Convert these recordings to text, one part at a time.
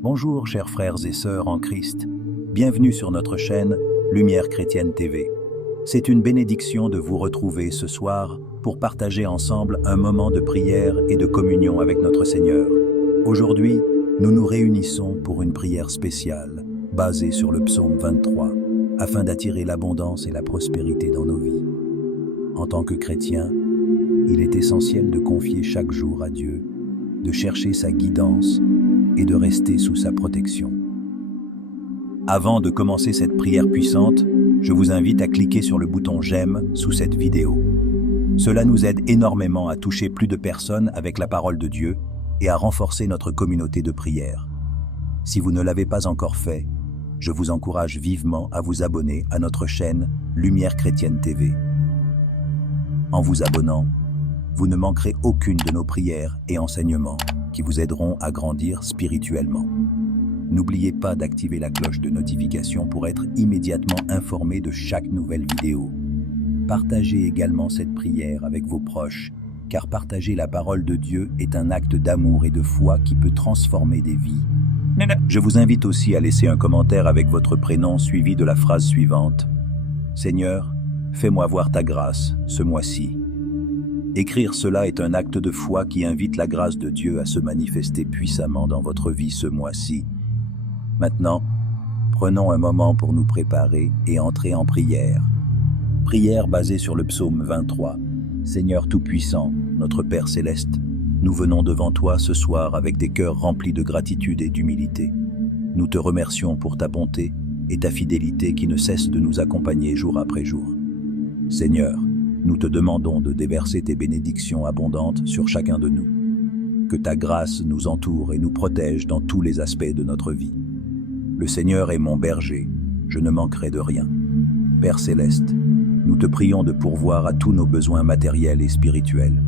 Bonjour chers frères et sœurs en Christ, bienvenue sur notre chaîne Lumière Chrétienne TV. C'est une bénédiction de vous retrouver ce soir pour partager ensemble un moment de prière et de communion avec notre Seigneur. Aujourd'hui, nous nous réunissons pour une prière spéciale basée sur le psaume 23 afin d'attirer l'abondance et la prospérité dans nos vies. En tant que chrétien, il est essentiel de confier chaque jour à Dieu, de chercher sa guidance et de rester sous sa protection. Avant de commencer cette prière puissante, je vous invite à cliquer sur le bouton j'aime sous cette vidéo. Cela nous aide énormément à toucher plus de personnes avec la parole de Dieu et à renforcer notre communauté de prière. Si vous ne l'avez pas encore fait, je vous encourage vivement à vous abonner à notre chaîne Lumière Chrétienne TV. En vous abonnant, vous ne manquerez aucune de nos prières et enseignements qui vous aideront à grandir spirituellement. N'oubliez pas d'activer la cloche de notification pour être immédiatement informé de chaque nouvelle vidéo. Partagez également cette prière avec vos proches, car partager la parole de Dieu est un acte d'amour et de foi qui peut transformer des vies. Je vous invite aussi à laisser un commentaire avec votre prénom suivi de la phrase suivante. Seigneur, fais-moi voir ta grâce ce mois-ci. Écrire cela est un acte de foi qui invite la grâce de Dieu à se manifester puissamment dans votre vie ce mois-ci. Maintenant, prenons un moment pour nous préparer et entrer en prière. Prière basée sur le psaume 23. Seigneur Tout-Puissant, notre Père Céleste, nous venons devant toi ce soir avec des cœurs remplis de gratitude et d'humilité. Nous te remercions pour ta bonté et ta fidélité qui ne cesse de nous accompagner jour après jour. Seigneur, nous te demandons de déverser tes bénédictions abondantes sur chacun de nous. Que ta grâce nous entoure et nous protège dans tous les aspects de notre vie. Le Seigneur est mon berger, je ne manquerai de rien. Père Céleste, nous te prions de pourvoir à tous nos besoins matériels et spirituels.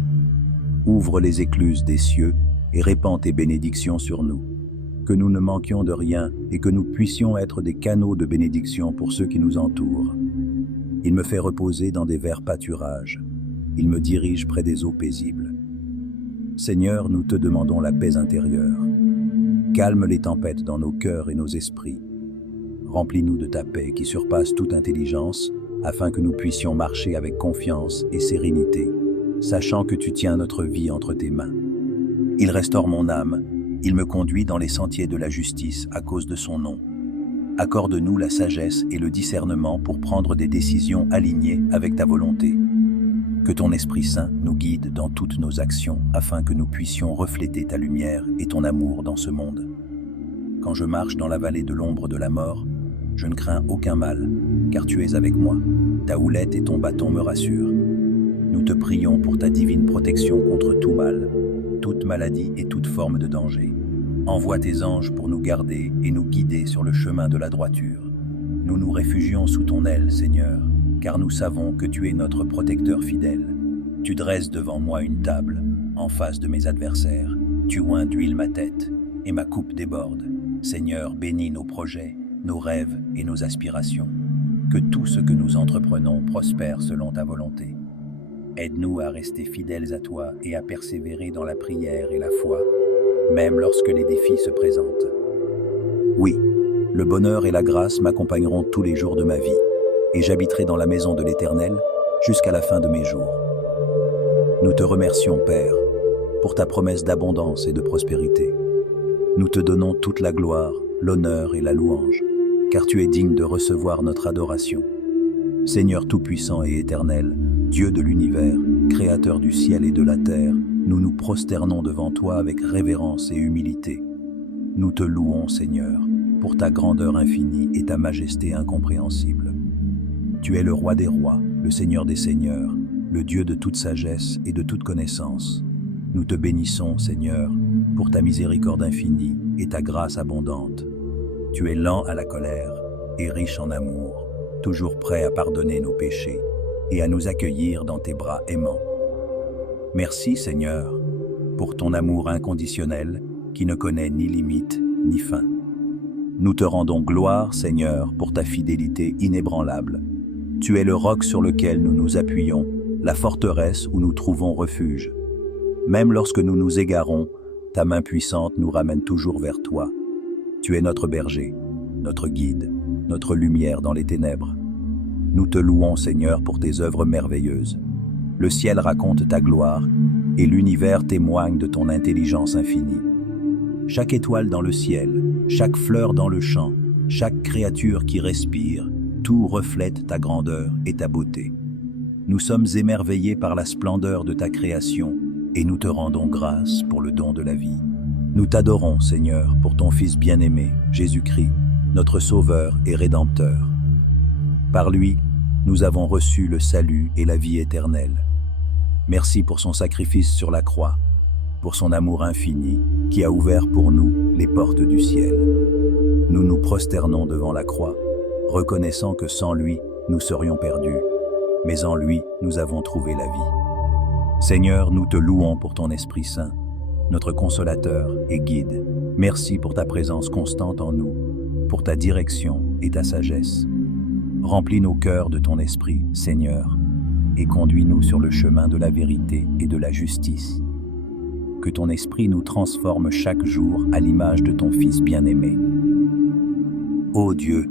Ouvre les écluses des cieux et répands tes bénédictions sur nous. Que nous ne manquions de rien et que nous puissions être des canaux de bénédiction pour ceux qui nous entourent. Il me fait reposer dans des verts pâturages. Il me dirige près des eaux paisibles. Seigneur, nous te demandons la paix intérieure. Calme les tempêtes dans nos cœurs et nos esprits. Remplis-nous de ta paix qui surpasse toute intelligence, afin que nous puissions marcher avec confiance et sérénité, sachant que tu tiens notre vie entre tes mains. Il restaure mon âme, il me conduit dans les sentiers de la justice à cause de son nom. Accorde-nous la sagesse et le discernement pour prendre des décisions alignées avec ta volonté. Que ton Esprit Saint nous guide dans toutes nos actions afin que nous puissions refléter ta lumière et ton amour dans ce monde. Quand je marche dans la vallée de l'ombre de la mort, je ne crains aucun mal, car tu es avec moi. Ta houlette et ton bâton me rassurent. Nous te prions pour ta divine protection contre tout mal, toute maladie et toute forme de danger. Envoie tes anges pour nous garder et nous guider sur le chemin de la droiture. Nous nous réfugions sous ton aile, Seigneur, car nous savons que tu es notre protecteur fidèle. Tu dresses devant moi une table, en face de mes adversaires. Tu oins d'huile ma tête, et ma coupe déborde. Seigneur, bénis nos projets, nos rêves et nos aspirations. Que tout ce que nous entreprenons prospère selon ta volonté. Aide-nous à rester fidèles à toi et à persévérer dans la prière et la foi, même lorsque les défis se présentent. Oui, le bonheur et la grâce m'accompagneront tous les jours de ma vie, et j'habiterai dans la maison de l'Éternel jusqu'à la fin de mes jours. Nous te remercions, Père, pour ta promesse d'abondance et de prospérité. Nous te donnons toute la gloire, l'honneur et la louange, car tu es digne de recevoir notre adoration. Seigneur tout-puissant et éternel, Dieu de l'univers, Créateur du ciel et de la terre, nous nous prosternons devant toi avec révérence et humilité. Nous te louons, Seigneur, pour ta grandeur infinie et ta majesté incompréhensible. Tu es le roi des rois, le Seigneur des seigneurs, le Dieu de toute sagesse et de toute connaissance. Nous te bénissons, Seigneur, pour ta miséricorde infinie et ta grâce abondante. Tu es lent à la colère et riche en amour, toujours prêt à pardonner nos péchés et à nous accueillir dans tes bras aimants. Merci, Seigneur, pour ton amour inconditionnel qui ne connaît ni limite ni fin. Nous te rendons gloire, Seigneur, pour ta fidélité inébranlable. Tu es le roc sur lequel nous nous appuyons, la forteresse où nous trouvons refuge. Même lorsque nous nous égarons, ta main puissante nous ramène toujours vers toi. Tu es notre berger, notre guide, notre lumière dans les ténèbres. Nous te louons, Seigneur, pour tes œuvres merveilleuses. Le ciel raconte ta gloire et l'univers témoigne de ton intelligence infinie. Chaque étoile dans le ciel, chaque fleur dans le champ, chaque créature qui respire, tout reflète ta grandeur et ta beauté. Nous sommes émerveillés par la splendeur de ta création et nous te rendons grâce pour le don de la vie. Nous t'adorons, Seigneur, pour ton Fils bien-aimé, Jésus-Christ, notre Sauveur et Rédempteur. Par lui, nous avons reçu le salut et la vie éternelle. Merci pour son sacrifice sur la croix, pour son amour infini qui a ouvert pour nous les portes du ciel. Nous nous prosternons devant la croix, reconnaissant que sans lui, nous serions perdus, mais en lui, nous avons trouvé la vie. Seigneur, nous te louons pour ton Esprit Saint, notre consolateur et guide. Merci pour ta présence constante en nous, pour ta direction et ta sagesse. Remplis nos cœurs de ton esprit, Seigneur, et conduis-nous sur le chemin de la vérité et de la justice. Que ton esprit nous transforme chaque jour à l'image de ton Fils bien-aimé. Ô Dieu,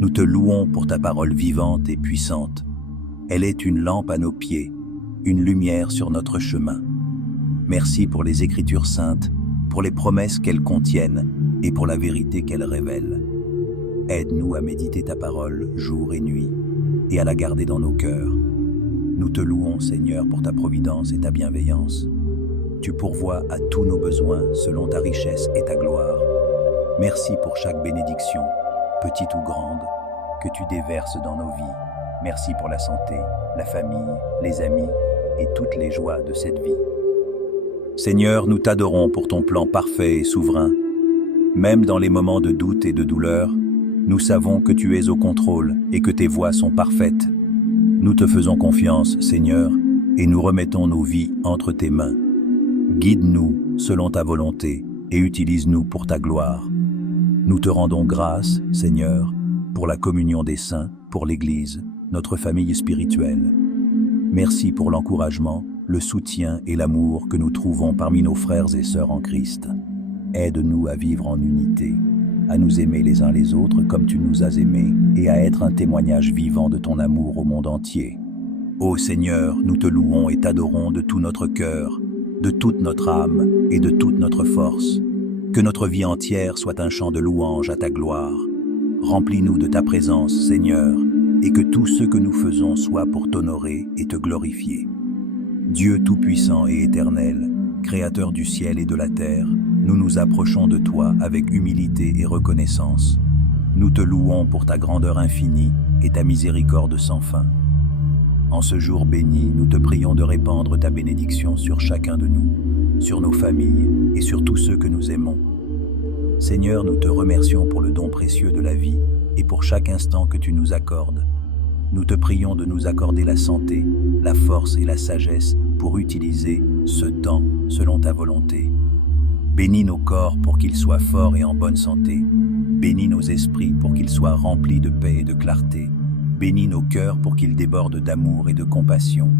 nous te louons pour ta parole vivante et puissante. Elle est une lampe à nos pieds, une lumière sur notre chemin. Merci pour les Écritures saintes, pour les promesses qu'elles contiennent et pour la vérité qu'elles révèlent. Aide-nous à méditer ta parole jour et nuit et à la garder dans nos cœurs. Nous te louons, Seigneur, pour ta providence et ta bienveillance. Tu pourvois à tous nos besoins selon ta richesse et ta gloire. Merci pour chaque bénédiction, petite ou grande, que tu déverses dans nos vies. Merci pour la santé, la famille, les amis et toutes les joies de cette vie. Seigneur, nous t'adorons pour ton plan parfait et souverain. Même dans les moments de doute et de douleur, nous savons que tu es au contrôle et que tes voies sont parfaites. Nous te faisons confiance, Seigneur, et nous remettons nos vies entre tes mains. Guide-nous selon ta volonté et utilise-nous pour ta gloire. Nous te rendons grâce, Seigneur, pour la communion des saints, pour l'Église, notre famille spirituelle. Merci pour l'encouragement, le soutien et l'amour que nous trouvons parmi nos frères et sœurs en Christ. Aide-nous à vivre en unité, à nous aimer les uns les autres comme tu nous as aimés et à être un témoignage vivant de ton amour au monde entier. Ô Seigneur, nous te louons et t'adorons de tout notre cœur, de toute notre âme et de toute notre force. Que notre vie entière soit un chant de louange à ta gloire. Remplis-nous de ta présence, Seigneur, et que tout ce que nous faisons soit pour t'honorer et te glorifier. Dieu tout-puissant et éternel, Créateur du ciel et de la terre, nous nous approchons de toi avec humilité et reconnaissance. Nous te louons pour ta grandeur infinie et ta miséricorde sans fin. En ce jour béni, nous te prions de répandre ta bénédiction sur chacun de nous, sur nos familles et sur tous ceux que nous aimons. Seigneur, nous te remercions pour le don précieux de la vie et pour chaque instant que tu nous accordes. Nous te prions de nous accorder la santé, la force et la sagesse pour utiliser ce temps selon ta volonté. Bénis nos corps pour qu'ils soient forts et en bonne santé. Bénis nos esprits pour qu'ils soient remplis de paix et de clarté. Bénis nos cœurs pour qu'ils débordent d'amour et de compassion.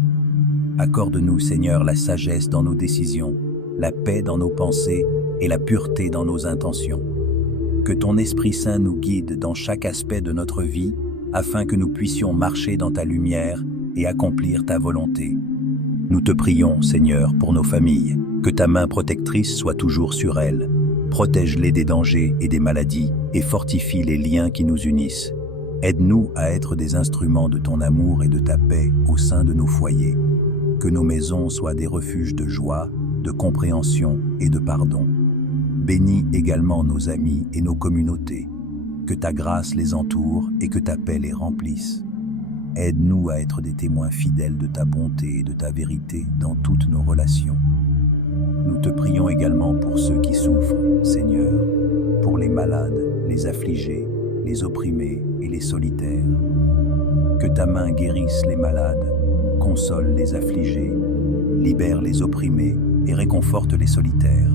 Accorde-nous, Seigneur, la sagesse dans nos décisions, la paix dans nos pensées et la pureté dans nos intentions. Que ton Esprit Saint nous guide dans chaque aspect de notre vie, afin que nous puissions marcher dans ta lumière et accomplir ta volonté. Nous te prions, Seigneur, pour nos familles, que ta main protectrice soit toujours sur elles. Protège-les des dangers et des maladies et fortifie les liens qui nous unissent. Aide-nous à être des instruments de ton amour et de ta paix au sein de nos foyers. Que nos maisons soient des refuges de joie, de compréhension et de pardon. Bénis également nos amis et nos communautés. Que ta grâce les entoure et que ta paix les remplisse. Aide-nous à être des témoins fidèles de ta bonté et de ta vérité dans toutes nos relations. Nous te prions également pour ceux qui souffrent, Seigneur, pour les malades, les affligés, les opprimés et les solitaires. Que ta main guérisse les malades, console les affligés, libère les opprimés et réconforte les solitaires.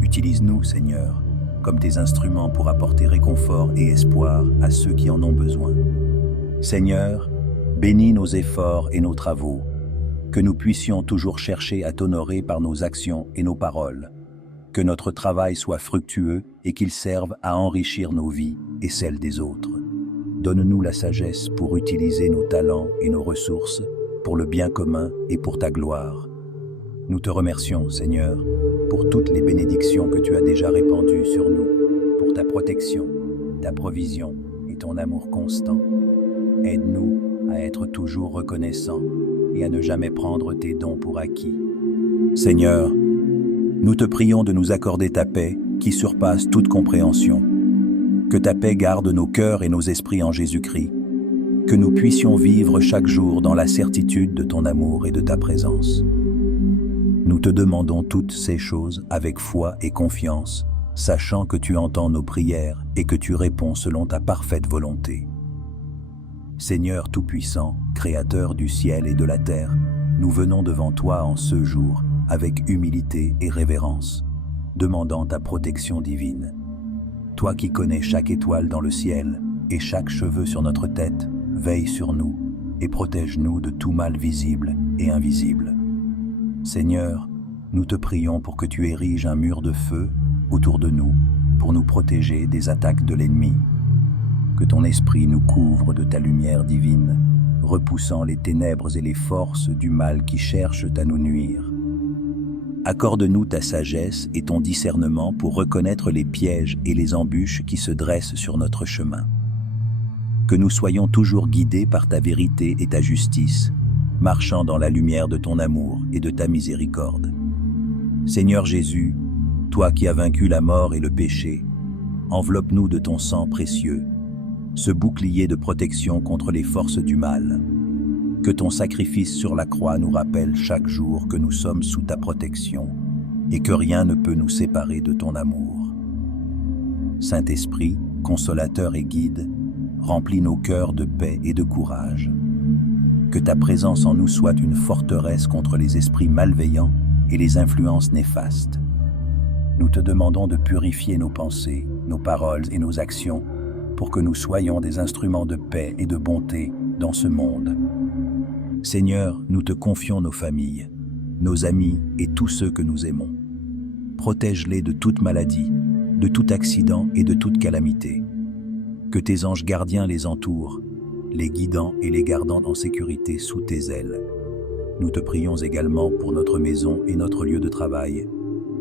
Utilise-nous, Seigneur, comme tes instruments pour apporter réconfort et espoir à ceux qui en ont besoin. Seigneur, bénis nos efforts et nos travaux, que nous puissions toujours chercher à t'honorer par nos actions et nos paroles. que notre travail soit fructueux et qu'il serve à enrichir nos vies et celles des autres. Donne-nous la sagesse pour utiliser nos talents et nos ressources pour le bien commun et pour ta gloire. Nous te remercions, Seigneur, pour toutes les bénédictions que tu as déjà répandues sur nous, pour ta protection, ta provision et ton amour constant. Aide-nous à être toujours reconnaissants et à ne jamais prendre tes dons pour acquis. Seigneur, nous te prions de nous accorder ta paix qui surpasse toute compréhension. Que ta paix garde nos cœurs et nos esprits en Jésus-Christ. Que nous puissions vivre chaque jour dans la certitude de ton amour et de ta présence. Nous te demandons toutes ces choses avec foi et confiance, sachant que tu entends nos prières et que tu réponds selon ta parfaite volonté. Seigneur Tout-Puissant, Créateur du ciel et de la terre, nous venons devant toi en ce jour avec humilité et révérence, demandant ta protection divine. Toi qui connais chaque étoile dans le ciel et chaque cheveu sur notre tête, veille sur nous et protège-nous de tout mal visible et invisible. Seigneur, nous te prions pour que tu ériges un mur de feu autour de nous pour nous protéger des attaques de l'ennemi. Que ton esprit nous couvre de ta lumière divine, repoussant les ténèbres et les forces du mal qui cherchent à nous nuire. Accorde-nous ta sagesse et ton discernement pour reconnaître les pièges et les embûches qui se dressent sur notre chemin. Que nous soyons toujours guidés par ta vérité et ta justice, marchant dans la lumière de ton amour et de ta miséricorde. Seigneur Jésus, toi qui as vaincu la mort et le péché, enveloppe-nous de ton sang précieux, ce bouclier de protection contre les forces du mal. Que ton sacrifice sur la croix nous rappelle chaque jour que nous sommes sous ta protection et que rien ne peut nous séparer de ton amour. Saint-Esprit, consolateur et guide, remplis nos cœurs de paix et de courage. Que ta présence en nous soit une forteresse contre les esprits malveillants et les influences néfastes. Nous te demandons de purifier nos pensées, nos paroles et nos actions pour que nous soyons des instruments de paix et de bonté dans ce monde. Seigneur, nous te confions nos familles, nos amis et tous ceux que nous aimons. Protège-les de toute maladie, de tout accident et de toute calamité. Que tes anges gardiens les entourent, les guidant et les gardant en sécurité sous tes ailes. Nous te prions également pour notre maison et notre lieu de travail.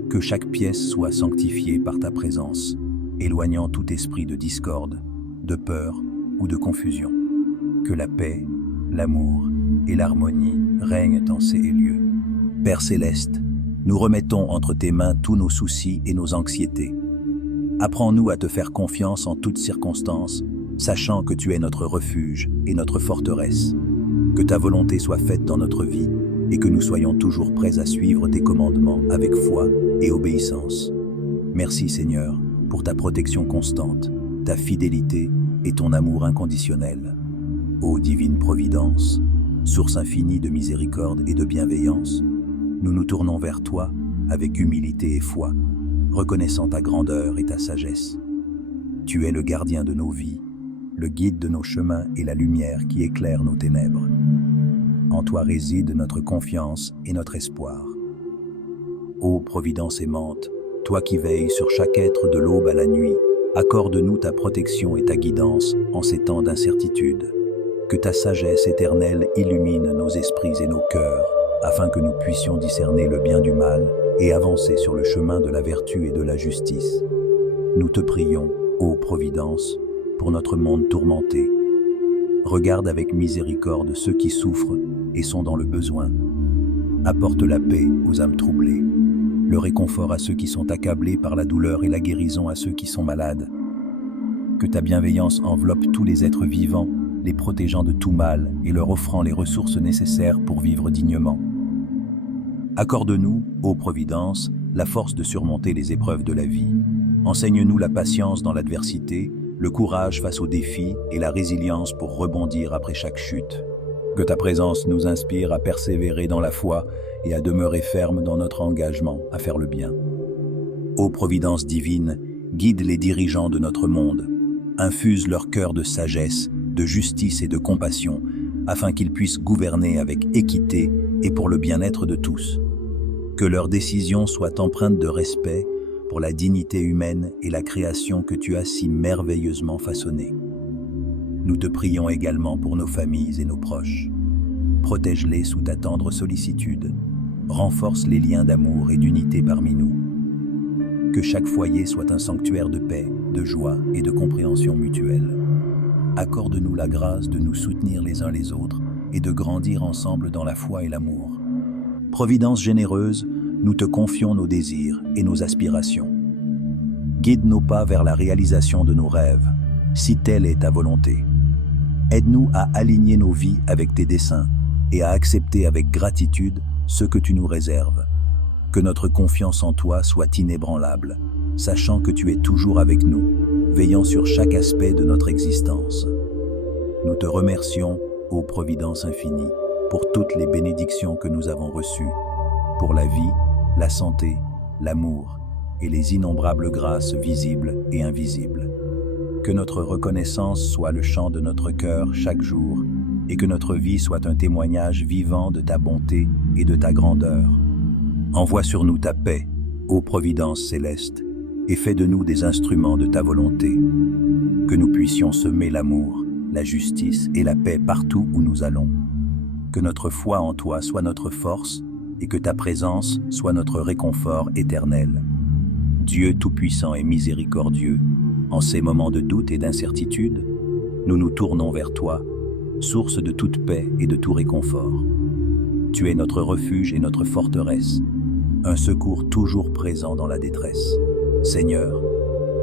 Que chaque pièce soit sanctifiée par ta présence, éloignant tout esprit de discorde, de peur ou de confusion. Que la paix, l'amour et l'harmonie règnent en ces lieux. Père céleste, nous remettons entre tes mains tous nos soucis et nos anxiétés. Apprends-nous à te faire confiance en toutes circonstances, sachant que tu es notre refuge et notre forteresse. Que ta volonté soit faite dans notre vie et que nous soyons toujours prêts à suivre tes commandements avec foi et obéissance. Merci Seigneur pour ta protection constante, ta fidélité et ton amour inconditionnel. Ô divine providence, source infinie de miséricorde et de bienveillance, nous nous tournons vers toi avec humilité et foi, reconnaissant ta grandeur et ta sagesse. Tu es le gardien de nos vies, le guide de nos chemins et la lumière qui éclaire nos ténèbres. En toi réside notre confiance et notre espoir. Ô Providence aimante, toi qui veilles sur chaque être de l'aube à la nuit, accorde-nous ta protection et ta guidance en ces temps d'incertitude. Que ta sagesse éternelle illumine nos esprits et nos cœurs, afin que nous puissions discerner le bien du mal et avancer sur le chemin de la vertu et de la justice. Nous te prions, ô Providence, pour notre monde tourmenté. Regarde avec miséricorde ceux qui souffrent et sont dans le besoin. Apporte la paix aux âmes troublées, le réconfort à ceux qui sont accablés par la douleur et la guérison à ceux qui sont malades. Que ta bienveillance enveloppe tous les êtres vivants, les protégeant de tout mal et leur offrant les ressources nécessaires pour vivre dignement. Accorde-nous, ô Providence, la force de surmonter les épreuves de la vie. Enseigne-nous la patience dans l'adversité, le courage face aux défis et la résilience pour rebondir après chaque chute. Que ta présence nous inspire à persévérer dans la foi et à demeurer ferme dans notre engagement à faire le bien. Ô Providence divine, guide les dirigeants de notre monde, infuse leur cœur de sagesse, de justice et de compassion, afin qu'ils puissent gouverner avec équité et pour le bien-être de tous. Que leurs décisions soient empreintes de respect, pour la dignité humaine et la création que tu as si merveilleusement façonnée. Nous te prions également pour nos familles et nos proches. Protège-les sous ta tendre sollicitude. Renforce les liens d'amour et d'unité parmi nous. Que chaque foyer soit un sanctuaire de paix, de joie et de compréhension mutuelle. Accorde-nous la grâce de nous soutenir les uns les autres et de grandir ensemble dans la foi et l'amour. Providence généreuse, nous te confions nos désirs et nos aspirations. Guide nos pas vers la réalisation de nos rêves, si telle est ta volonté. Aide-nous à aligner nos vies avec tes desseins et à accepter avec gratitude ce que tu nous réserves. Que notre confiance en toi soit inébranlable, sachant que tu es toujours avec nous, veillant sur chaque aspect de notre existence. Nous te remercions, ô Providence infinie, pour toutes les bénédictions que nous avons reçues, pour la vie, la santé, l'amour et les innombrables grâces visibles et invisibles. Que notre reconnaissance soit le chant de notre cœur chaque jour et que notre vie soit un témoignage vivant de ta bonté et de ta grandeur. Envoie sur nous ta paix, ô Providence céleste, et fais de nous des instruments de ta volonté. Que nous puissions semer l'amour, la justice et la paix partout où nous allons. Que notre foi en toi soit notre force et que ta présence soit notre réconfort éternel. Dieu tout-puissant et miséricordieux, en ces moments de doute et d'incertitude, nous nous tournons vers toi, source de toute paix et de tout réconfort. Tu es notre refuge et notre forteresse, un secours toujours présent dans la détresse. Seigneur,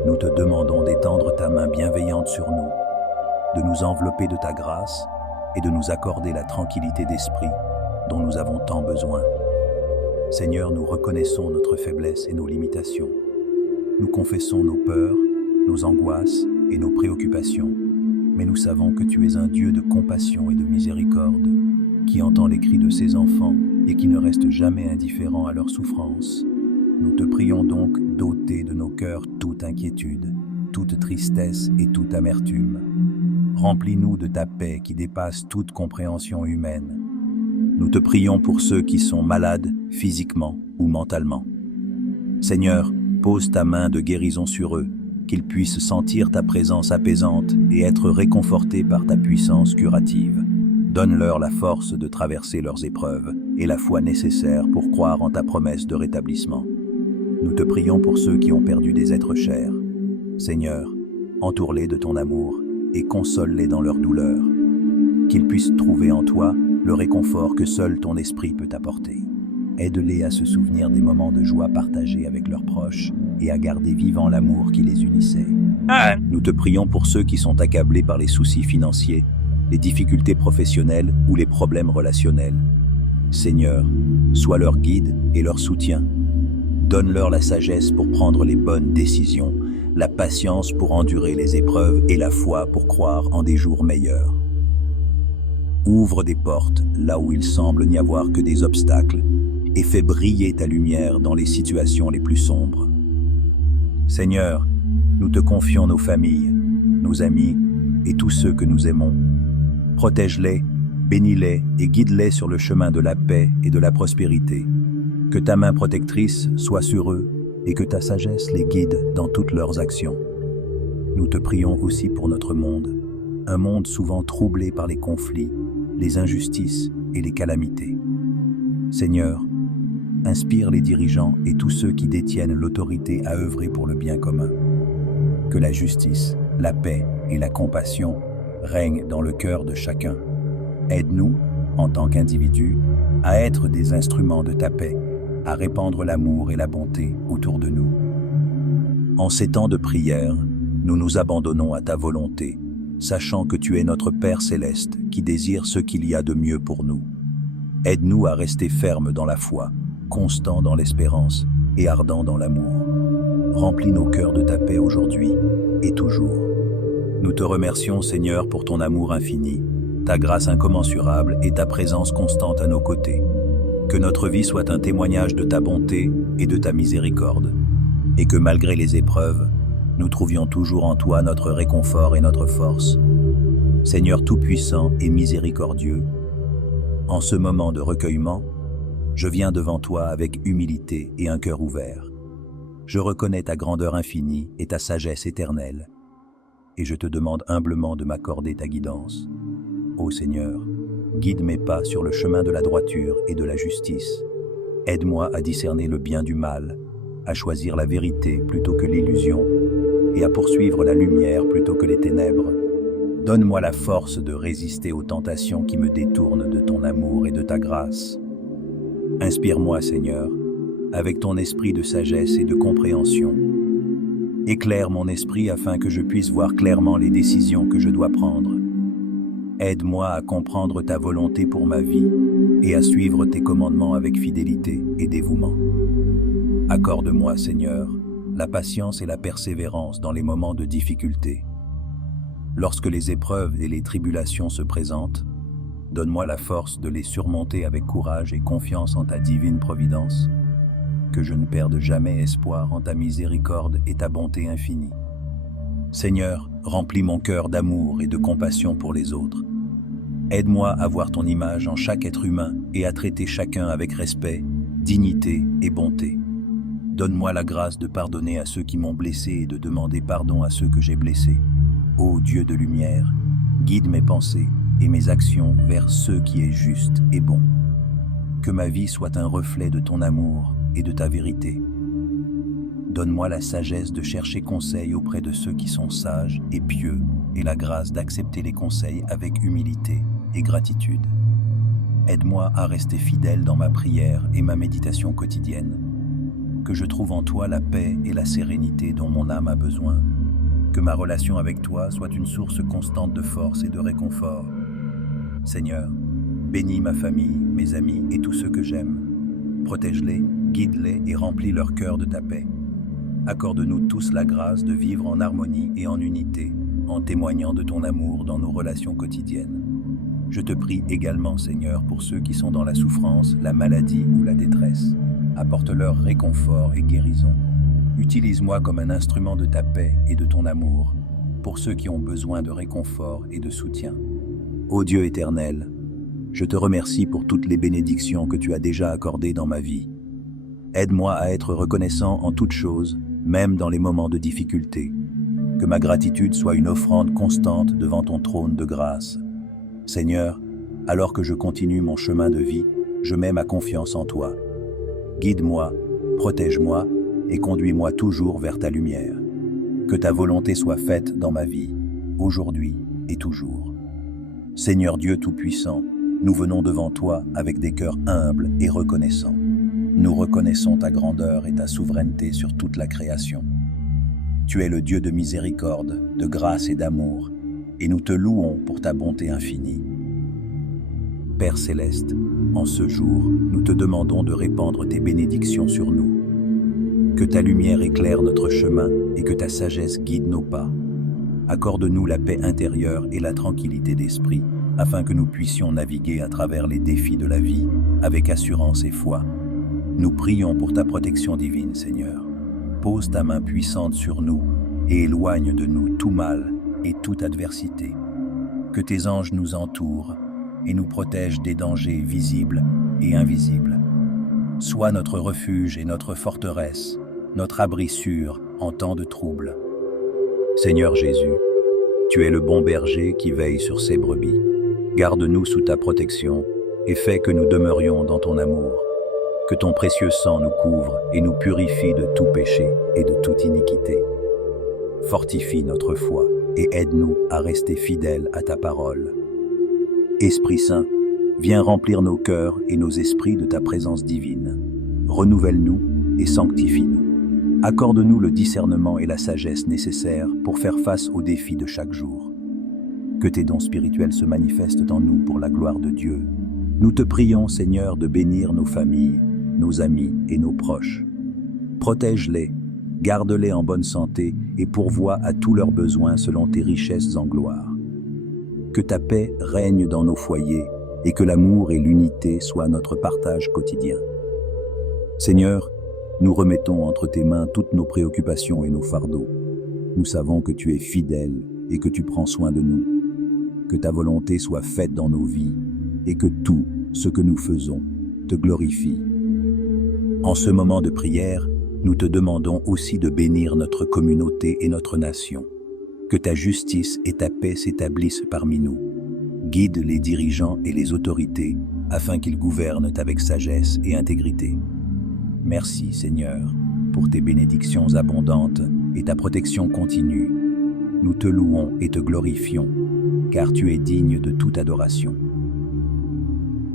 nous te demandons d'étendre ta main bienveillante sur nous, de nous envelopper de ta grâce et de nous accorder la tranquillité d'esprit dont nous avons tant besoin. Seigneur, nous reconnaissons notre faiblesse et nos limitations. Nous confessons nos peurs, nos angoisses et nos préoccupations, mais nous savons que tu es un Dieu de compassion et de miséricorde, qui entend les cris de ses enfants et qui ne reste jamais indifférent à leurs souffrances. Nous te prions donc d'ôter de nos cœurs toute inquiétude, toute tristesse et toute amertume. Remplis-nous de ta paix qui dépasse toute compréhension humaine. Nous te prions pour ceux qui sont malades physiquement ou mentalement. Seigneur, pose ta main de guérison sur eux, qu'ils puissent sentir ta présence apaisante et être réconfortés par ta puissance curative. Donne-leur la force de traverser leurs épreuves et la foi nécessaire pour croire en ta promesse de rétablissement. Nous te prions pour ceux qui ont perdu des êtres chers. Seigneur, entoure-les de ton amour et console-les dans leur douleur. Qu'ils puissent trouver en toi le réconfort que seul ton esprit peut apporter. Aide-les à se souvenir des moments de joie partagés avec leurs proches et à garder vivant l'amour qui les unissait. Nous te prions pour ceux qui sont accablés par les soucis financiers, les difficultés professionnelles ou les problèmes relationnels. Seigneur, sois leur guide et leur soutien. Donne-leur la sagesse pour prendre les bonnes décisions, la patience pour endurer les épreuves et la foi pour croire en des jours meilleurs. Ouvre des portes là où il semble n'y avoir que des obstacles et fais briller ta lumière dans les situations les plus sombres. Seigneur, nous te confions nos familles, nos amis et tous ceux que nous aimons. Protège-les, bénis-les et guide-les sur le chemin de la paix et de la prospérité. Que ta main protectrice soit sur eux et que ta sagesse les guide dans toutes leurs actions. Nous te prions aussi pour notre monde, un monde souvent troublé par les conflits, les injustices et les calamités. Seigneur, inspire les dirigeants et tous ceux qui détiennent l'autorité à œuvrer pour le bien commun. Que la justice, la paix et la compassion règnent dans le cœur de chacun. Aide-nous, en tant qu'individus, à être des instruments de ta paix, à répandre l'amour et la bonté autour de nous. En ces temps de prière, nous nous abandonnons à ta volonté, sachant que tu es notre Père céleste qui désire ce qu'il y a de mieux pour nous. Aide-nous à rester fermes dans la foi, constants dans l'espérance et ardents dans l'amour. Remplis nos cœurs de ta paix aujourd'hui et toujours. Nous te remercions, Seigneur, pour ton amour infini, ta grâce incommensurable et ta présence constante à nos côtés. Que notre vie soit un témoignage de ta bonté et de ta miséricorde, et que malgré les épreuves, nous trouvions toujours en toi notre réconfort et notre force. Seigneur tout-puissant et miséricordieux, en ce moment de recueillement, je viens devant toi avec humilité et un cœur ouvert. Je reconnais ta grandeur infinie et ta sagesse éternelle, et je te demande humblement de m'accorder ta guidance. Ô Seigneur, guide mes pas sur le chemin de la droiture et de la justice. Aide-moi à discerner le bien du mal, à choisir la vérité plutôt que l'illusion, et à poursuivre la lumière plutôt que les ténèbres. Donne-moi la force de résister aux tentations qui me détournent de ton amour et de ta grâce. Inspire-moi, Seigneur, avec ton esprit de sagesse et de compréhension. Éclaire mon esprit afin que je puisse voir clairement les décisions que je dois prendre. Aide-moi à comprendre ta volonté pour ma vie et à suivre tes commandements avec fidélité et dévouement. Accorde-moi, Seigneur, la patience et la persévérance dans les moments de difficulté. Lorsque les épreuves et les tribulations se présentent, donne-moi la force de les surmonter avec courage et confiance en ta divine providence. Que je ne perde jamais espoir en ta miséricorde et ta bonté infinie. Seigneur, remplis mon cœur d'amour et de compassion pour les autres. Aide-moi à voir ton image en chaque être humain et à traiter chacun avec respect, dignité et bonté. Donne-moi la grâce de pardonner à ceux qui m'ont blessé et de demander pardon à ceux que j'ai blessés. Ô Dieu de lumière, guide mes pensées et mes actions vers ce qui est juste et bon. Que ma vie soit un reflet de ton amour et de ta vérité. Donne-moi la sagesse de chercher conseil auprès de ceux qui sont sages et pieux et la grâce d'accepter les conseils avec humilité et gratitude. Aide-moi à rester fidèle dans ma prière et ma méditation quotidienne. Que je trouve en toi la paix et la sérénité dont mon âme a besoin. Que ma relation avec toi soit une source constante de force et de réconfort. Seigneur, bénis ma famille, mes amis et tous ceux que j'aime. Protège-les, guide-les et remplis leur cœur de ta paix. Accorde-nous tous la grâce de vivre en harmonie et en unité, en témoignant de ton amour dans nos relations quotidiennes. Je te prie également, Seigneur, pour ceux qui sont dans la souffrance, la maladie ou la détresse. Apporte-leur réconfort et guérison. Utilise-moi comme un instrument de ta paix et de ton amour, pour ceux qui ont besoin de réconfort et de soutien. Ô Dieu éternel, je te remercie pour toutes les bénédictions que tu as déjà accordées dans ma vie. Aide-moi à être reconnaissant en toutes choses, même dans les moments de difficulté. Que ma gratitude soit une offrande constante devant ton trône de grâce. Seigneur, alors que je continue mon chemin de vie, je mets ma confiance en toi. Guide-moi, protège-moi et conduis-moi toujours vers ta lumière. Que ta volonté soit faite dans ma vie, aujourd'hui et toujours. Seigneur Dieu Tout-Puissant, nous venons devant toi avec des cœurs humbles et reconnaissants. Nous reconnaissons ta grandeur et ta souveraineté sur toute la création. Tu es le Dieu de miséricorde, de grâce et d'amour, et nous te louons pour ta bonté infinie. Père Céleste, en ce jour, nous te demandons de répandre tes bénédictions sur nous. Que ta lumière éclaire notre chemin et que ta sagesse guide nos pas. Accorde-nous la paix intérieure et la tranquillité d'esprit, afin que nous puissions naviguer à travers les défis de la vie avec assurance et foi. Nous prions pour ta protection divine, Seigneur. Pose ta main puissante sur nous et éloigne de nous tout mal et toute adversité. Que tes anges nous entourent et nous protègent des dangers visibles et invisibles. Sois notre refuge et notre forteresse, notre abri sûr en temps de trouble. Seigneur Jésus, tu es le bon berger qui veille sur ses brebis. Garde-nous sous ta protection et fais que nous demeurions dans ton amour. Que ton précieux sang nous couvre et nous purifie de tout péché et de toute iniquité. Fortifie notre foi et aide-nous à rester fidèles à ta parole. Esprit Saint, viens remplir nos cœurs et nos esprits de ta présence divine. Renouvelle-nous et sanctifie-nous. Accorde-nous le discernement et la sagesse nécessaires pour faire face aux défis de chaque jour. Que tes dons spirituels se manifestent en nous pour la gloire de Dieu. Nous te prions, Seigneur, de bénir nos familles, nos amis et nos proches. Protège-les, garde-les en bonne santé et pourvois à tous leurs besoins selon tes richesses en gloire. Que ta paix règne dans nos foyers et que l'amour et l'unité soient notre partage quotidien. Seigneur, nous remettons entre tes mains toutes nos préoccupations et nos fardeaux. Nous savons que tu es fidèle et que tu prends soin de nous. Que ta volonté soit faite dans nos vies et que tout ce que nous faisons te glorifie. En ce moment de prière, nous te demandons aussi de bénir notre communauté et notre nation. Que ta justice et ta paix s'établissent parmi nous. Guide les dirigeants et les autorités afin qu'ils gouvernent avec sagesse et intégrité. Merci Seigneur pour tes bénédictions abondantes et ta protection continue. Nous te louons et te glorifions, car tu es digne de toute adoration.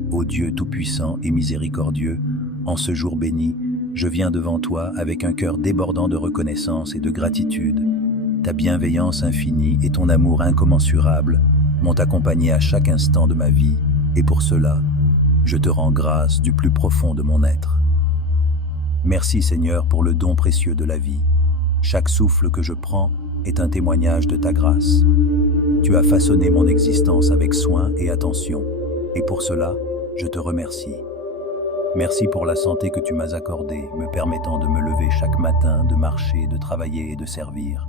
Ô Dieu tout-puissant et miséricordieux, en ce jour béni, je viens devant toi avec un cœur débordant de reconnaissance et de gratitude. Ta bienveillance infinie et ton amour incommensurable m'ont accompagné à chaque instant de ma vie, et pour cela, je te rends grâce du plus profond de mon être. Merci Seigneur pour le don précieux de la vie. Chaque souffle que je prends est un témoignage de ta grâce. Tu as façonné mon existence avec soin et attention, et pour cela, je te remercie. Merci pour la santé que tu m'as accordée, me permettant de me lever chaque matin, de marcher, de travailler et de servir.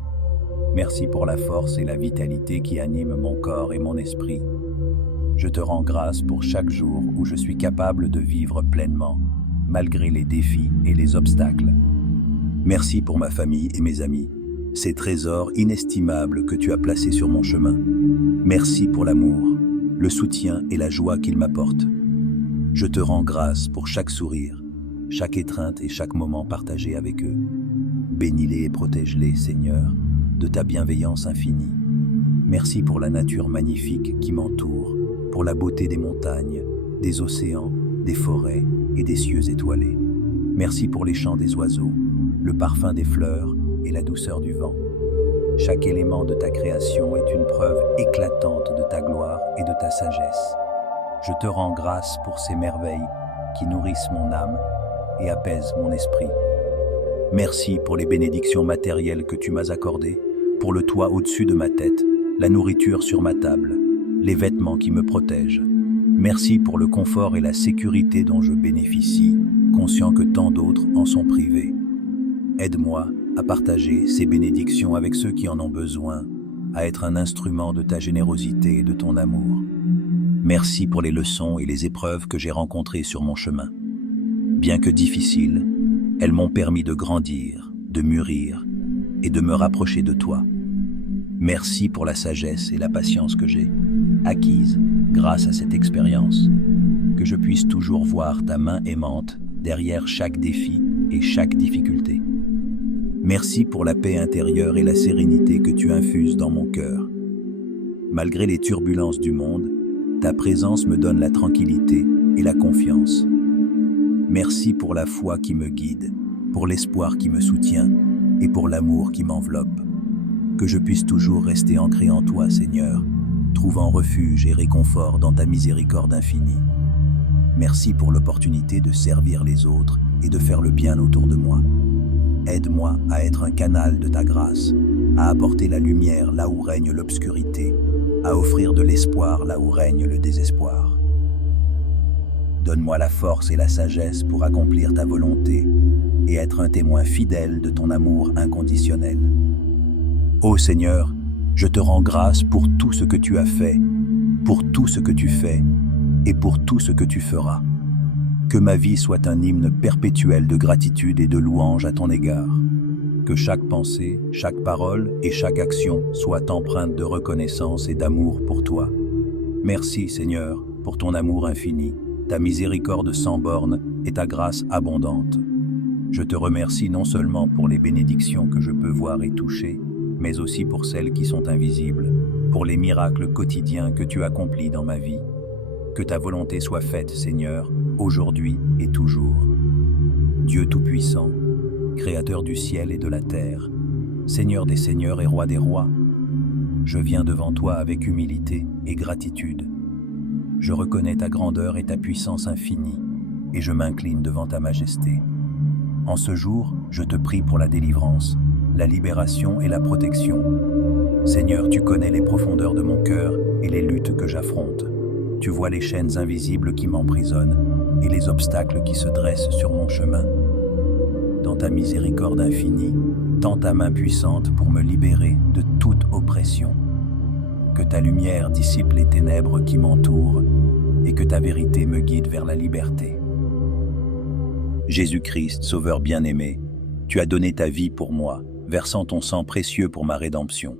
Merci pour la force et la vitalité qui animent mon corps et mon esprit. Je te rends grâce pour chaque jour où je suis capable de vivre pleinement, malgré les défis et les obstacles. Merci pour ma famille et mes amis, ces trésors inestimables que tu as placés sur mon chemin. Merci pour l'amour, le soutien et la joie qu'ils m'apportent. Je te rends grâce pour chaque sourire, chaque étreinte et chaque moment partagé avec eux. Bénis-les et protège-les, Seigneur, de ta bienveillance infinie. Merci pour la nature magnifique qui m'entoure, pour la beauté des montagnes, des océans, des forêts et des cieux étoilés. Merci pour les chants des oiseaux, le parfum des fleurs et la douceur du vent. Chaque élément de ta création est une preuve éclatante de ta gloire et de ta sagesse. Je te rends grâce pour ces merveilles qui nourrissent mon âme et apaisent mon esprit. Merci pour les bénédictions matérielles que tu m'as accordées, pour le toit au-dessus de ma tête, la nourriture sur ma table, les vêtements qui me protègent. Merci pour le confort et la sécurité dont je bénéficie, conscient que tant d'autres en sont privés. Aide-moi à partager ces bénédictions avec ceux qui en ont besoin, à être un instrument de ta générosité et de ton amour. Merci pour les leçons et les épreuves que j'ai rencontrées sur mon chemin. Bien que difficiles, elles m'ont permis de grandir, de mûrir et de me rapprocher de toi. Merci pour la sagesse et la patience que j'ai acquises grâce à cette expérience. Que je puisse toujours voir ta main aimante derrière chaque défi et chaque difficulté. Merci pour la paix intérieure et la sérénité que tu infuses dans mon cœur. Malgré les turbulences du monde, ta présence me donne la tranquillité et la confiance. Merci pour la foi qui me guide, pour l'espoir qui me soutient et pour l'amour qui m'enveloppe. Que je puisse toujours rester ancré en toi, Seigneur, trouvant refuge et réconfort dans ta miséricorde infinie. Merci pour l'opportunité de servir les autres et de faire le bien autour de moi. Aide-moi à être un canal de ta grâce, à apporter la lumière là où règne l'obscurité, à offrir de l'espoir là où règne le désespoir. Donne-moi la force et la sagesse pour accomplir ta volonté et être un témoin fidèle de ton amour inconditionnel. Ô Seigneur, je te rends grâce pour tout ce que tu as fait, pour tout ce que tu fais et pour tout ce que tu feras. Que ma vie soit un hymne perpétuel de gratitude et de louange à ton égard. Que chaque pensée, chaque parole et chaque action soient empreintes de reconnaissance et d'amour pour toi. Merci Seigneur pour ton amour infini, ta miséricorde sans bornes et ta grâce abondante. Je te remercie non seulement pour les bénédictions que je peux voir et toucher, mais aussi pour celles qui sont invisibles, pour les miracles quotidiens que tu accomplis dans ma vie. Que ta volonté soit faite, Seigneur, aujourd'hui et toujours. Dieu Tout-Puissant, Créateur du ciel et de la terre, Seigneur des seigneurs et Roi des rois, je viens devant toi avec humilité et gratitude. Je reconnais ta grandeur et ta puissance infinie, et je m'incline devant ta majesté. En ce jour, je te prie pour la délivrance, la libération et la protection. Seigneur, tu connais les profondeurs de mon cœur et les luttes que j'affronte. Tu vois les chaînes invisibles qui m'emprisonnent et les obstacles qui se dressent sur mon chemin. Dans ta miséricorde infinie, tends ta main puissante pour me libérer de toute oppression. Que ta lumière dissipe les ténèbres qui m'entourent et que ta vérité me guide vers la liberté. Jésus-Christ, Sauveur bien-aimé, Tu as donné ta vie pour moi, versant ton sang précieux pour ma rédemption.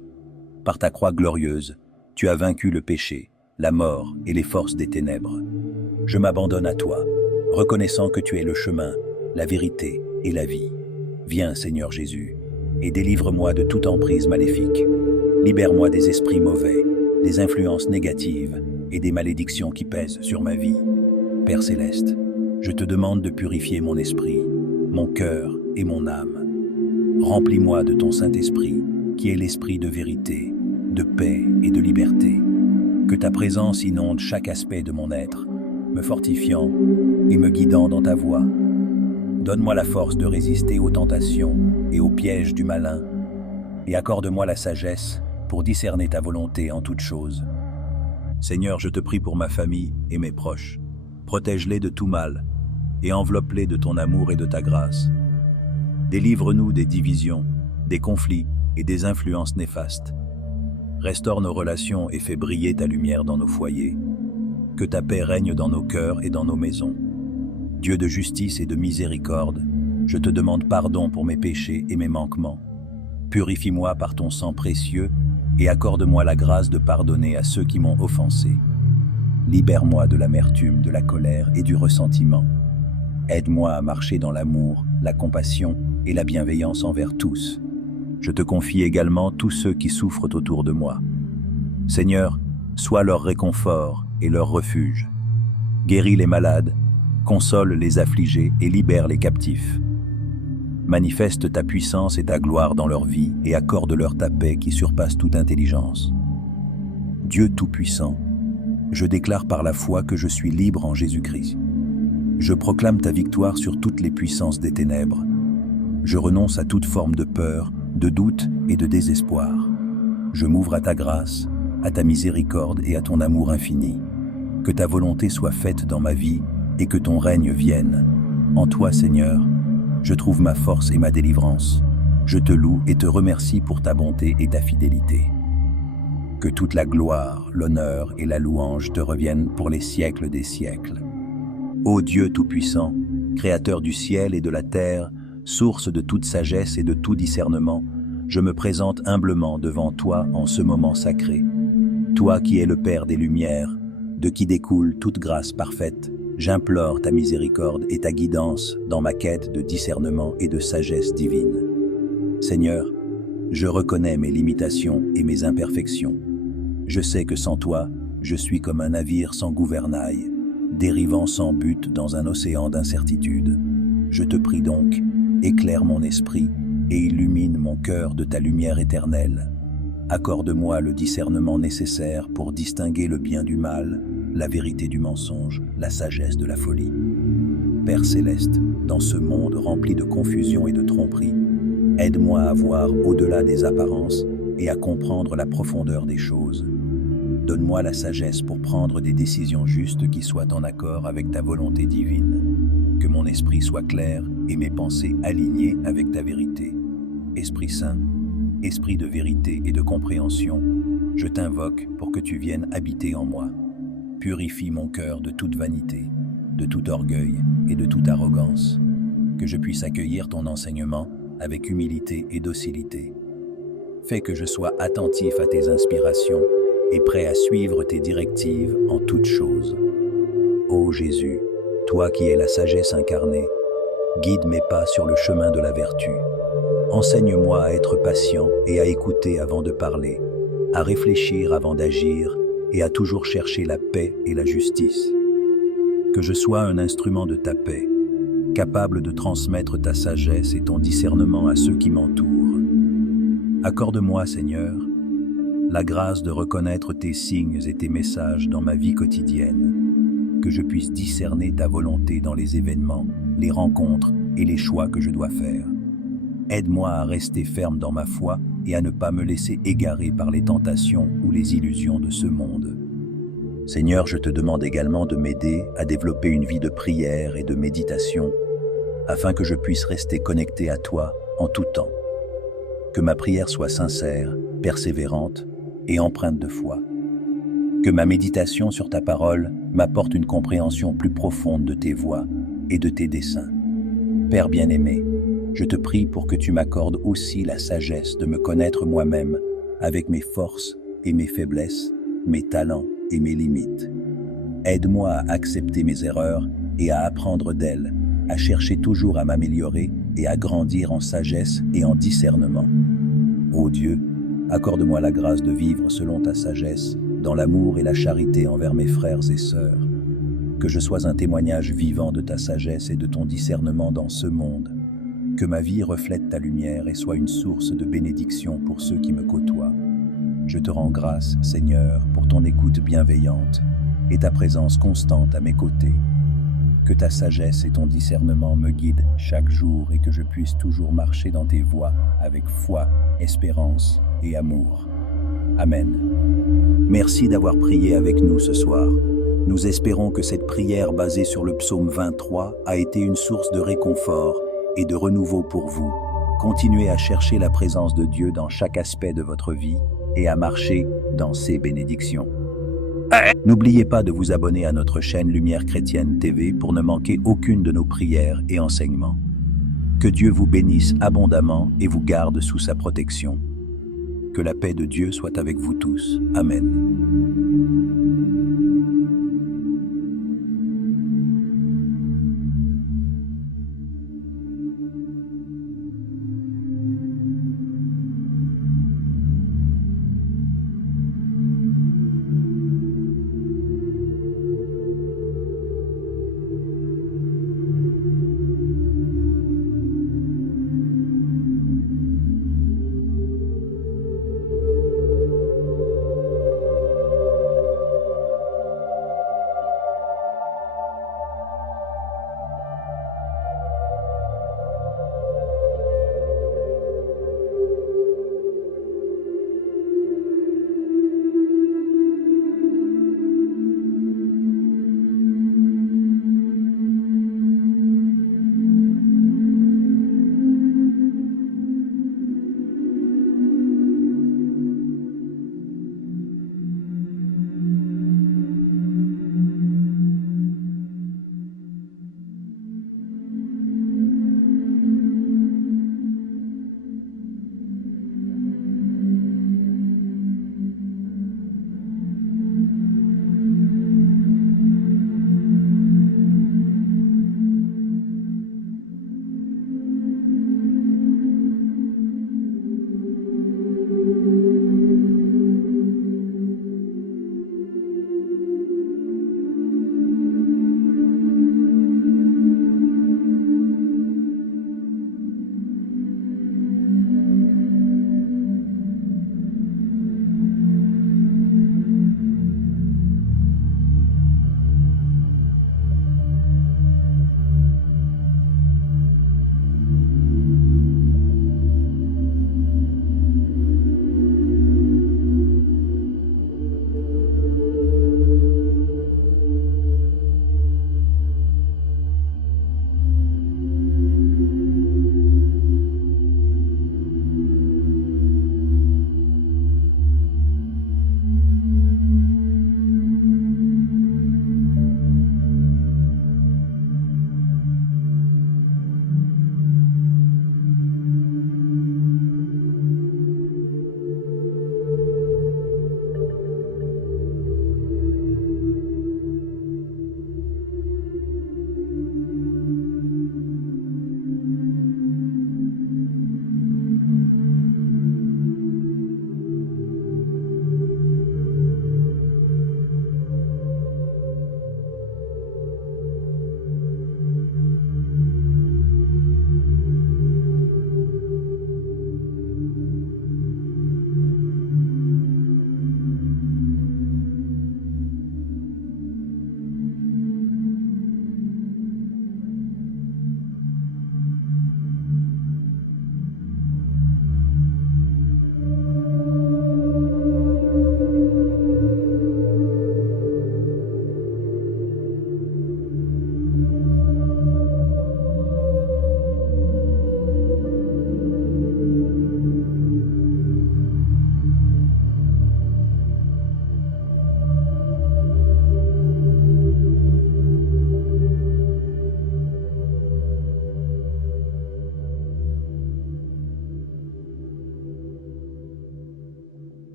Par ta croix glorieuse, tu as vaincu le péché, la mort et les forces des ténèbres. Je m'abandonne à toi, reconnaissant que tu es le chemin, la vérité et la vie. Viens, Seigneur Jésus, et délivre-moi de toute emprise maléfique. Libère-moi des esprits mauvais, des influences négatives et des malédictions qui pèsent sur ma vie. Père céleste, je te demande de purifier mon esprit, mon cœur et mon âme. Remplis-moi de ton Saint-Esprit, qui est l'esprit de vérité, de paix et de liberté. Que ta présence inonde chaque aspect de mon être, me fortifiant et me guidant dans ta voie. Donne-moi la force de résister aux tentations et aux pièges du malin, et accorde-moi la sagesse pour discerner ta volonté en toutes choses. Seigneur, je te prie pour ma famille et mes proches. Protège-les de tout mal et enveloppe-les de ton amour et de ta grâce. Délivre-nous des divisions, des conflits et des influences néfastes. Restaure nos relations et fais briller ta lumière dans nos foyers. Que ta paix règne dans nos cœurs et dans nos maisons. Dieu de justice et de miséricorde, je te demande pardon pour mes péchés et mes manquements. Purifie-moi par ton sang précieux et accorde-moi la grâce de pardonner à ceux qui m'ont offensé. Libère-moi de l'amertume, de la colère et du ressentiment. Aide-moi à marcher dans l'amour, la compassion et la bienveillance envers tous. Je te confie également tous ceux qui souffrent autour de moi. Seigneur, sois leur réconfort et leur refuge. Guéris les malades, console les affligés et libère les captifs. Manifeste ta puissance et ta gloire dans leur vie et accorde-leur ta paix qui surpasse toute intelligence. Dieu Tout-Puissant, je déclare par la foi que je suis libre en Jésus-Christ. Je proclame ta victoire sur toutes les puissances des ténèbres. Je renonce à toute forme de peur, de doute et de désespoir. Je m'ouvre à ta grâce, à ta miséricorde et à ton amour infini. Que ta volonté soit faite dans ma vie et que ton règne vienne. En toi, Seigneur, je trouve ma force et ma délivrance. Je te loue et te remercie pour ta bonté et ta fidélité. Que toute la gloire, l'honneur et la louange te reviennent pour les siècles des siècles. Ô Dieu Tout-Puissant, Créateur du ciel et de la terre, source de toute sagesse et de tout discernement, je me présente humblement devant toi en ce moment sacré. Toi qui es le Père des Lumières, de qui découle toute grâce parfaite, j'implore ta miséricorde et ta guidance dans ma quête de discernement et de sagesse divine. Seigneur, je reconnais mes limitations et mes imperfections. Je sais que sans toi, je suis comme un navire sans gouvernail, dérivant sans but dans un océan d'incertitude. Je te prie donc, éclaire mon esprit et illumine mon cœur de ta lumière éternelle. Accorde-moi le discernement nécessaire pour distinguer le bien du mal, la vérité du mensonge, la sagesse de la folie. Père céleste, dans ce monde rempli de confusion et de tromperie, aide-moi à voir au-delà des apparences et à comprendre la profondeur des choses. Donne-moi la sagesse pour prendre des décisions justes qui soient en accord avec ta volonté divine. Que mon esprit soit clair et mes pensées alignées avec ta vérité. Esprit Saint, Esprit de vérité et de compréhension, je t'invoque pour que tu viennes habiter en moi. Purifie mon cœur de toute vanité, de tout orgueil et de toute arrogance. Que je puisse accueillir ton enseignement avec humilité et docilité. Fais que je sois attentif à tes inspirations et prêt à suivre tes directives en toutes choses. Ô Jésus, toi qui es la sagesse incarnée, guide mes pas sur le chemin de la vertu. Enseigne-moi à être patient et à écouter avant de parler, à réfléchir avant d'agir et à toujours chercher la paix et la justice. Que je sois un instrument de ta paix, capable de transmettre ta sagesse et ton discernement à ceux qui m'entourent. Accorde-moi, Seigneur, la grâce de reconnaître tes signes et tes messages dans ma vie quotidienne, que je puisse discerner ta volonté dans les événements, les rencontres et les choix que je dois faire. Aide-moi à rester ferme dans ma foi et à ne pas me laisser égarer par les tentations ou les illusions de ce monde. Seigneur, je te demande également de m'aider à développer une vie de prière et de méditation, afin que je puisse rester connecté à toi en tout temps. Que ma prière soit sincère, persévérante et empreinte de foi. Que ma méditation sur ta parole m'apporte une compréhension plus profonde de tes voies et de tes desseins. Père bien-aimé, Je te prie pour que tu m'accordes aussi la sagesse de me connaître moi-même, avec mes forces et mes faiblesses, mes talents et mes limites. Aide-moi à accepter mes erreurs et à apprendre d'elles, à chercher toujours à m'améliorer et à grandir en sagesse et en discernement. Ô Dieu, accorde-moi la grâce de vivre selon ta sagesse, dans l'amour et la charité envers mes frères et sœurs. Que je sois un témoignage vivant de ta sagesse et de ton discernement dans ce monde. Que ma vie reflète ta lumière et soit une source de bénédiction pour ceux qui me côtoient. Je te rends grâce, Seigneur, pour ton écoute bienveillante et ta présence constante à mes côtés. Que ta sagesse et ton discernement me guident chaque jour et que je puisse toujours marcher dans tes voies avec foi, espérance et amour. Amen. Merci d'avoir prié avec nous ce soir. Nous espérons que cette prière basée sur le psaume 23 a été une source de réconfort et de renouveau pour vous. Continuez à chercher la présence de Dieu dans chaque aspect de votre vie et à marcher dans ses bénédictions. N'oubliez pas de vous abonner à notre chaîne Lumière Chrétienne TV pour ne manquer aucune de nos prières et enseignements. Que Dieu vous bénisse abondamment et vous garde sous sa protection. Que la paix de Dieu soit avec vous tous. Amen.